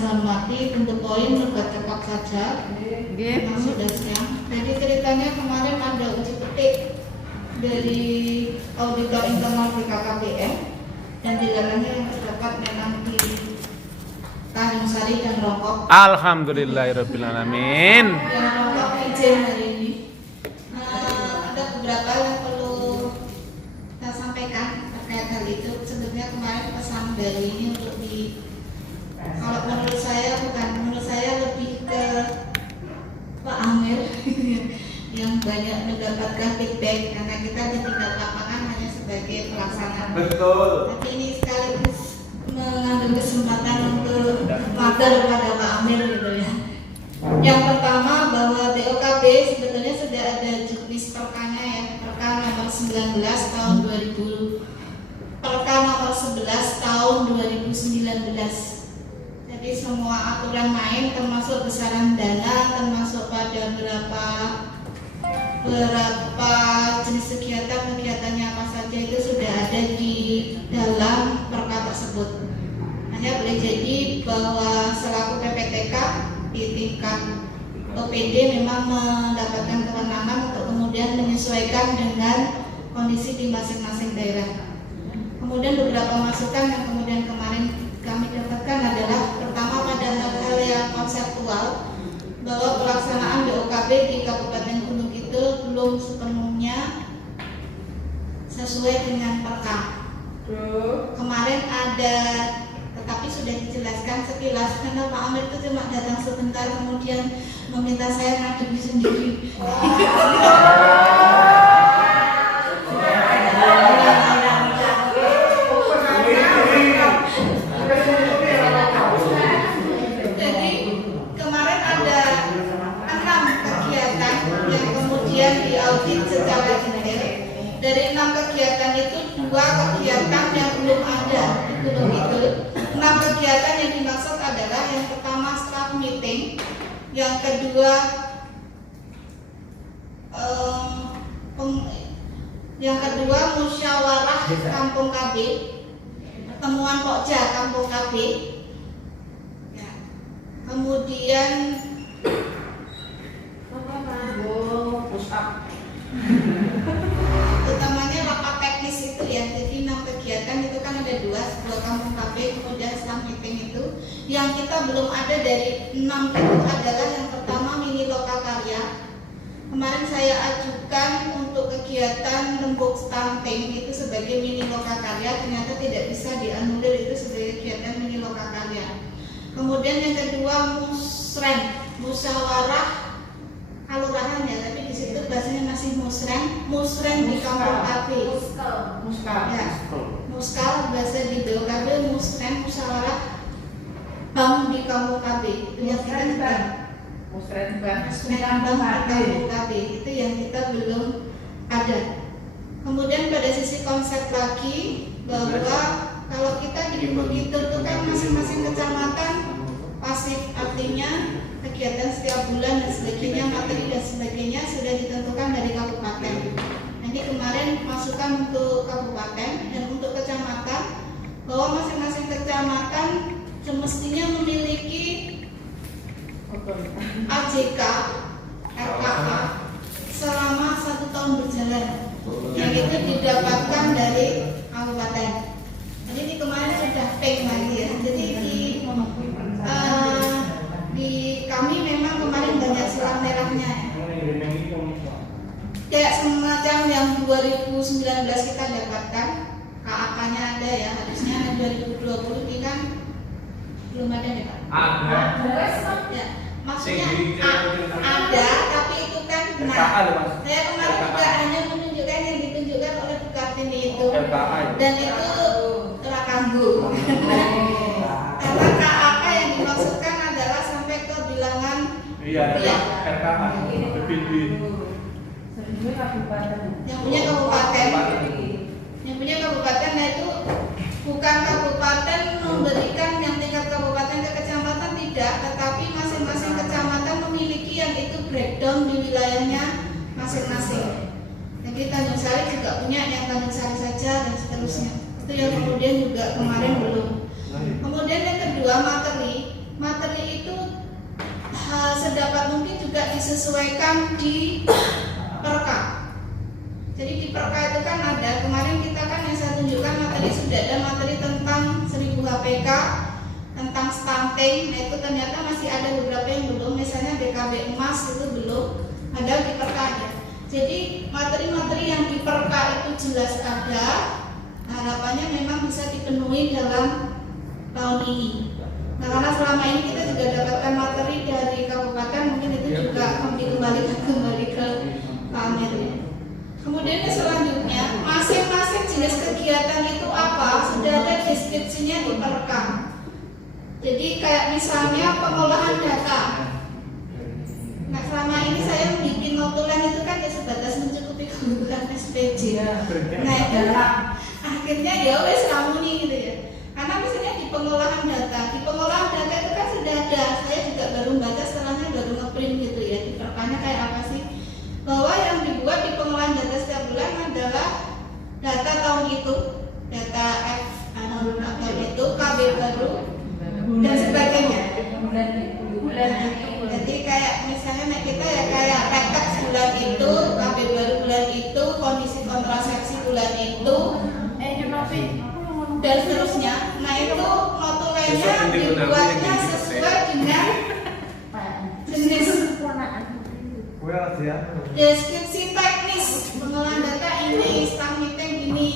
saya hormati, untuk poin buat cepat saja. Yang sudah siang. Jadi ceritanya kemarin ada uji petik dari auditor internal BKKBN dan di dalamnya yang terdapat memang di Tanjung Sari dan Rongkok. Alhamdulillahirrabbilalamin. Yang Rongkok izin hari ini. Ada beberapa yang perlu saya sampaikan terkait hal itu. Sebenarnya kemarin pesan dari ini untuk kalau menurut saya lebih ke Pak Amir yang banyak mendapatkan feedback karena kita di tingkat lapangan hanya sebagai pelaksana. Betul. Tapi ini sekaligus mengambil kesempatan untuk matur kepada Pak Amir gitu ya. Yang pertama bahwa BOKB sebetulnya sudah ada juknis perkanya ya, perka nomor 19 tahun 2000, perka nomor 11 tahun 2019. Jadi semua aturan main termasuk besaran dana, termasuk pada berapa jenis kegiatannya apa saja itu sudah ada di dalam perka tersebut. Hanya boleh jadi bahwa selaku PPTK di tingkat OPD memang mendapatkan kewenangan untuk kemudian menyesuaikan dengan kondisi di masing-masing daerah. Kemudian beberapa masukan yang kemudian kemarin kami dapatkan adalah pertama pada hal-hal yang konseptual bahwa pelaksanaan BOKB di Kabupaten Gunung Kidul belum sepenuhnya sesuai dengan perka. Kemarin ada, tetapi sudah dijelaskan sekilas karena Pak Amir itu cuma datang sebentar kemudian meminta saya ngadepi sendiri. Diaudit secara detail. Dari 6 kegiatan itu 2 kegiatan yang belum ada di Gunung Kidul. 6 kegiatan yang dimaksud adalah yang pertama staff meeting, yang kedua musyawarah Kampung KB, pertemuan Pokja Kampung KB, ya. Kemudian utamanya rapat teknis itu ya. Jadi 6 kegiatan itu kan ada 2 kampung KB, kemudian staff meeting itu. Yang kita belum ada dari 6 itu adalah yang pertama mini lokakarya. Kemarin saya ajukan untuk kegiatan rembuk stunting itu sebagai mini lokakarya, ternyata tidak bisa dianulir itu sebagai kegiatan mini lokakarya. Kemudian yang kedua musyawarah kelurahan ya, tapi di situ bahasanya masih musren di kampung KB. Muskal bahasa di BOKB, musren musyawarah bank di kampung KB. Itu yang kita musren bank di kampung KB itu yang kita belum ada. Kemudian pada sisi konsep lagi bahwa kalau kita di Gunung Kidul itu kan masing-masing kecamatan pasif, artinya kegiatan setiap bulan dan sebagainya, materi dan sebagainya sudah ditentukan dari kabupaten. Nanti kemarin masukan untuk kabupaten dan untuk kecamatan bahwa masing-masing kecamatan semestinya memiliki AJK, RKA selama 1 tahun berjalan, yang itu didapatkan dari kabupaten. Jadi ini kemarin sudah peng lagi ya. Jadi di kami memang kemarin banyak silang merahnya ya. Kayak semacam yang 2019 kita dapatkan KAK-nya ada ya, harusnya 2020 ini kan belum ada ya Pak? Ada. Ya, maksudnya ada, tapi itu kan saya kemarin juga hanya menunjukkan yang ditunjukkan oleh Bu Kartini itu, dan itu terakanggu. Karena KAK yang dimaksudkan adalah sampai ke bilangan RKA yang punya kabupaten, nah itu bukan kabupaten memberikan yang tingkat kabupaten ke kecamatan, tidak, tetapi masing-masing kecamatan memiliki yang itu breakdown di wilayahnya masing-masing. Jadi Tanjung Sari juga punya yang Tanjung Sari saja dan seterusnya. Itu yang kemudian juga kemarin belum. Kemudian yang kedua materi sedapat mungkin juga disesuaikan di perka. Jadi di perka itu kan ada, kemarin kita kan yang saya tunjukkan materi, sudah ada materi tentang 1000 HPK, tentang stunting. Nah itu ternyata masih ada beberapa yang belum, misalnya BKB emas itu belum ada di perka ada. Jadi materi-materi yang di perka itu jelas ada, harapannya memang bisa dipenuhi dalam tahun ini. Nah karena selama ini kita juga dapatkan materi dari kabupaten, mungkin itu juga kembali ke Pak Amir. Kemudian selanjutnya, masing-masing jenis kegiatan itu apa sudah ada deskripsinya di perka. Jadi kayak misalnya pengolahan data. Nah selama ini saya bikin notulen itu kan ya sebatas mencukupi kebutuhan SPJ. Nah itu akhirnya ya wes kamu nih gitu ya. Karena misalnya di pengolahan data itu kan sudah ada. Saya juga baru baca setelahnya baru ngeprint gitu ya. Di perkanya kayak apa sih? Bahwa yang dibuat di pengolahan data setiap bulan adalah data tahun itu, data tahun itu, KB baru dan sebagainya. Jadi kayak misalnya kita ya kayak rekap bulan itu, KB baru bulan itu, kondisi kontrasepsi bulan itu, dan seterusnya. Nah itu notulennya dibuatnya sesuai dengan jenis deskripsi teknis pengolahan data ini, staff meeting ini.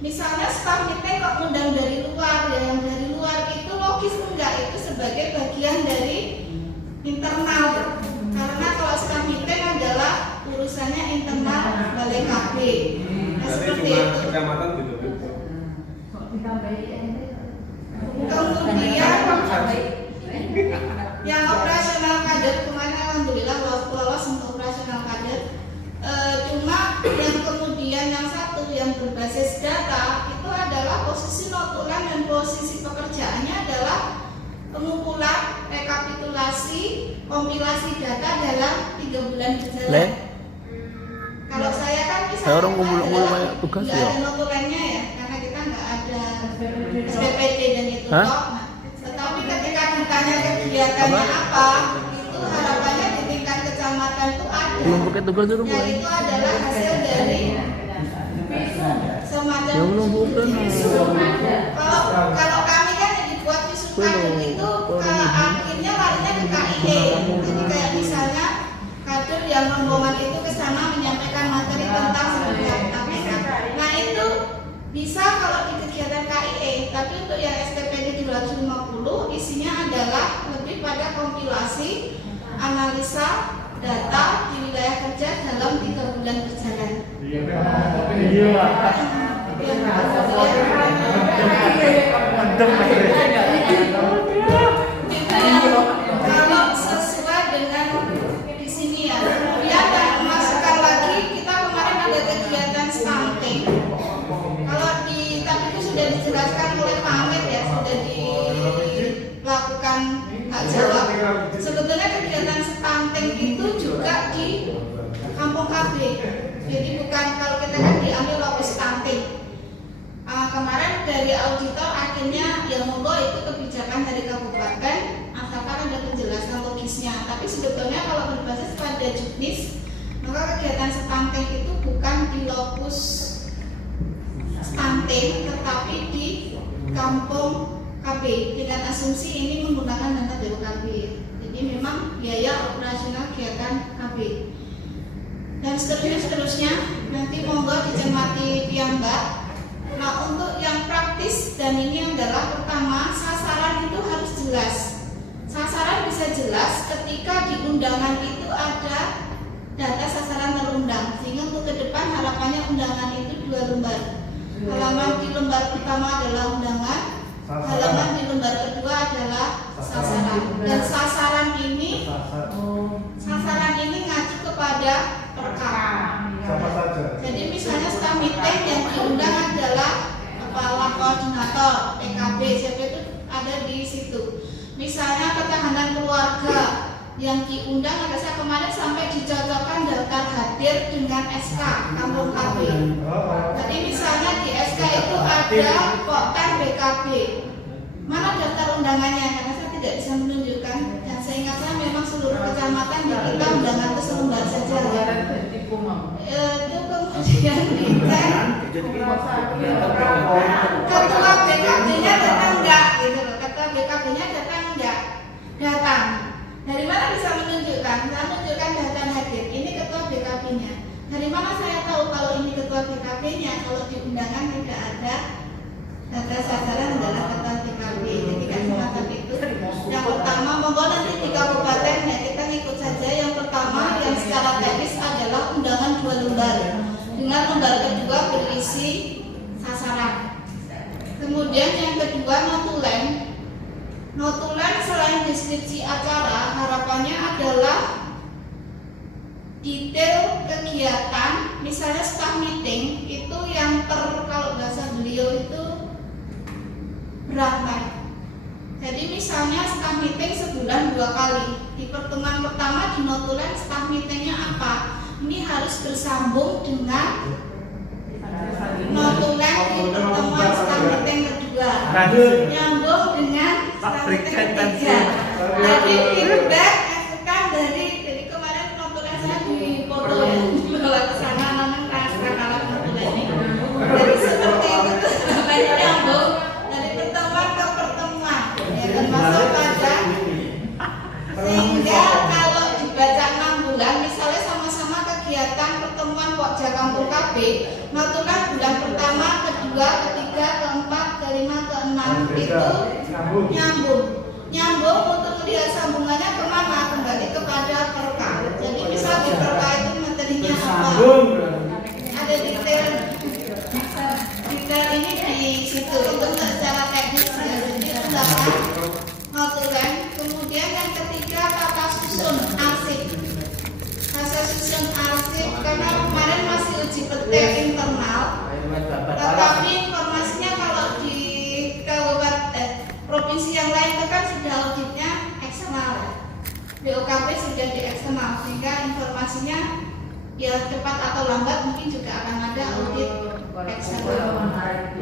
Misalnya staff meeting kok undang dari luar, ya yang dari luar itu logis enggak itu sebagai bagian dari internal. Karena kalau staff meeting adalah urusannya internal balai KB. Nah seperti itu. Kecamatan gitu. Kemudian yang operasional kader kemarin alhamdulillah lolos untuk operasional kader. Cuma yang kemudian yang satu yang berbasis data itu adalah posisi notulen dan posisi pekerjaannya adalah pengumpulan, rekapitulasi, kompilasi data dalam 3 bulan berjalan. Kalau saya kan misalnya orang ngumpul-ngumpul banyak tugas nggak ya. ada notulennya ya, karena kita nggak ada SPPD dan itu Hah? toh. Nah, tetapi ketika ditanya kegiatannya apa, itu harapannya di tingkat kecamatan itu ada. Belum pakai tugas di rumah. Dan itu adalah hasil dari semacam Ya belum bukan. kalau kami kan yang dibuat visum kadum itu akhirnya larinya ke KIE. Jadi kayak misalnya kader yang rombongan itu ke sana menyampaikan materi tentang sebuah KPK. Nah itu bisa kalau di kegiatan KIE, tapi untuk yang SPPD 250 isinya adalah lebih pada kompilasi, analisa data di wilayah kerja dalam 3 bulan berjalan. Kalau sesuai dengan di sini ya. Kemudian dan memasukkan lagi kita kemarin ada kegiatan stunting. Kalau di tapi itu sudah dijelaskan oleh Pak Ahmed ya, sudah dilakukan hak jawab. Sebetulnya kegiatan stunting itu juga di Kampung KB. Jadi bukan kalau kita kan diambil lokus stunting. Kemarin dari auditor akhirnya ya monggo itu kebijakan dari kabupaten asalkan ada penjelasan logisnya. Tapi sebetulnya kalau berbasis pada juknis maka kegiatan stunting itu bukan di lokus stunting tetapi di Kampung KB dengan asumsi ini menggunakan dana BOKB. Jadi memang biaya operasional kegiatan KB dan seterusnya nanti monggo dicermati piyambak. Nah untuk yang praktis dan ini adalah pertama sasaran itu harus jelas. Sasaran bisa jelas ketika di undangan itu ada data sasaran terundang, sehingga untuk ke depan harapannya undangan itu 2 lembar. Halaman di lembar pertama adalah undangan, halaman di lembar kedua adalah sasaran. Dan sasaran ini ngacu kepada perkara. Siapa saja? Jadi misalnya staff meeting yang diundang adalah kepala koordinator PKB, siapa itu ada di situ. Misalnya ketahanan keluarga yang diundang ada saya kemarin sampai dicocokkan daftar hadir dengan SK Kampung KB. Jadi misalnya di SK itu ada Poktan BKB. Mana daftar undangannya? Karena saya tidak bisa menunjukkan. Dan seingat saya memang seluruh kecamatan itu kemudian dicek ketua BKB-nya datang enggak gitu loh, ketua BKB-nya datang enggak, datang. Dari mana bisa menunjukkan? Saya menunjukkan datang hadir. Ini ketua BKB-nya. Dari mana saya tahu kalau ini ketua BKB-nya? Kalau di undangan tidak ada data sasaran adalah ketua BKB. Jadi kan semacam itu. Yang pertama, monggo nanti di kabupaten ya kita ngikut saja. Yang pertama yang secara teknis adalah undangan 2 lembar. Dengan lembar kedua berisi sasaran. Kemudian yang kedua notulen. Notulen selain deskripsi acara, harapannya adalah detail kegiatan, misalnya staff meeting itu yang kalau bahasa beliau itu berangkat. Jadi misalnya staff meeting sebulan 2 kali. Di pertemuan pertama di notulen staff meetingnya apa? Ini harus bersambung dengan notulen di pertemuan staff meeting kedua, nyambung dengan staff meeting ketiga. Jadi feedback masukan dari kemarin notulen saya di foto ya, dibawa ke sana namanya transfer alat notulen ini. Jadi seperti itu namanya nyambung dari pertemuan ke pertemuan, ya termasuk pada sehingga kalau dibaca 6 bulan, misalnya sama-sama kegiatan pertemuan Pokja Kampung KB, notulen bulan pertama, kedua, ketiga, keempat, kelima, keenam itu nyambung untuk melihat sambungannya kemana, kembali kepada perka. Jadi misal di perka itu materinya apa, ada detail ini di situ, itu secara teknis ya. Jadi itu data notulen. Kemudian yang ketiga tata susun arsip. Tata susun arsip karena kemarin masih uji petik internal, tetapi informasinya kalau di kabupaten provinsi yang lain itu kan sudah auditnya eksternal, BOKP sudah di eksternal, sehingga informasinya ya cepat atau lambat mungkin juga akan ada audit eksternal.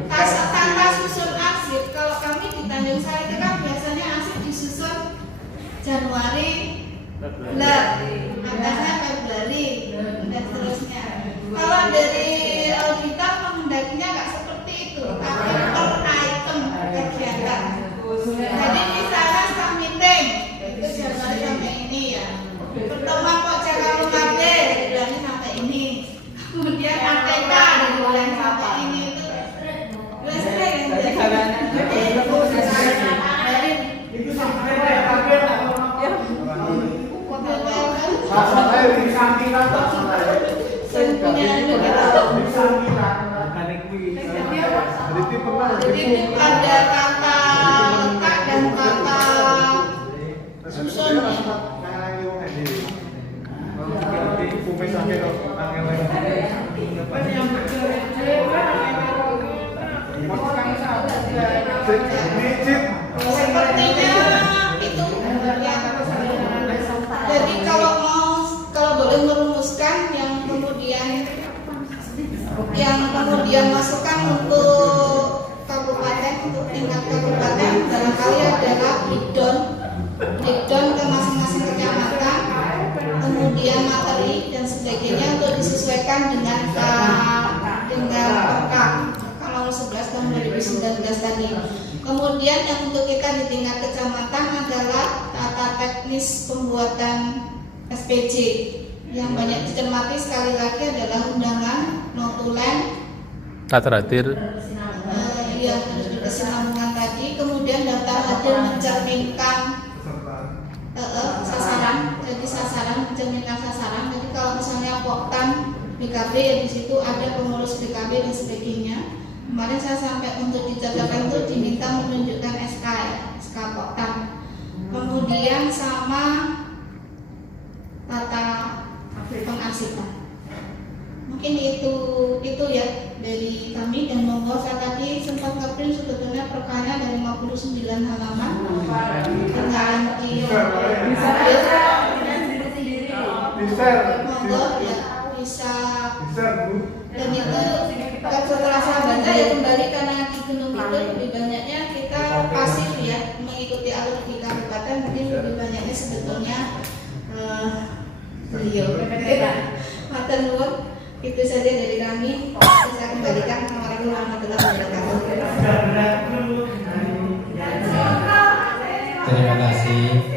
Tata susun arsip kalau kami di Tanjung Sari itu kan biasanya arsip disusun Januari, atasnya Februari dan seterusnya. Kalau dari auditor menghendakinya nggak seperti itu, tapi per item kegiatan. Jadi misalnya staff meeting itu Januari sampai ini ya, pertemuan Pokja Kampung KB dari bulannya sampai ini, kemudian ATK dari bulan sampai ini itu jadi ada kata letak dan kata susun ya. Sepertinya itu ya. Jadi kalau boleh merumuskan yang kemudian masukkan untuk kabupaten, untuk tingkat kabupaten barangkali adalah breakdown ke masing-masing kecamatan, kemudian materi dan sebagainya untuk disesuaikan dengan Perka nomor 11 tahun 2019 tadi. Kemudian yang untuk kita di tingkat kecamatan adalah tata teknis pembuatan SPJ. Yang banyak dicermati sekali lagi adalah undangan, notulen, Tata hadir. yang berkesinambungan tadi. Kemudian daftar hadir mencerminkan sasaran. Jadi sasaran mencerminkan sasaran. Jadi kalau misalnya Poktan BKB ya di situ ada pengurus BKB dan sebagainya. Kemarin saya sampai untuk dicatatkan itu diminta menunjukkan SK ya, SK Poktan. Kemudian sama tata pengarsipan. Mungkin itu ya dari kami, dan monggo saya tadi sempat nge-print sebetulnya perkanya dari 59 halaman dengan di monggo ya bisa, dan itu setelah saya baca ya kembali karena di gunung itu lebih banyaknya kita pasif ya mengikuti alur di kabupaten, mungkin lebih banyaknya sebetulnya beliau. Matur nuwun. Itu saja dari kami. Saya kembalikan. Assalamualaikum warahmatullahi wabarakatuh. Terima kasih.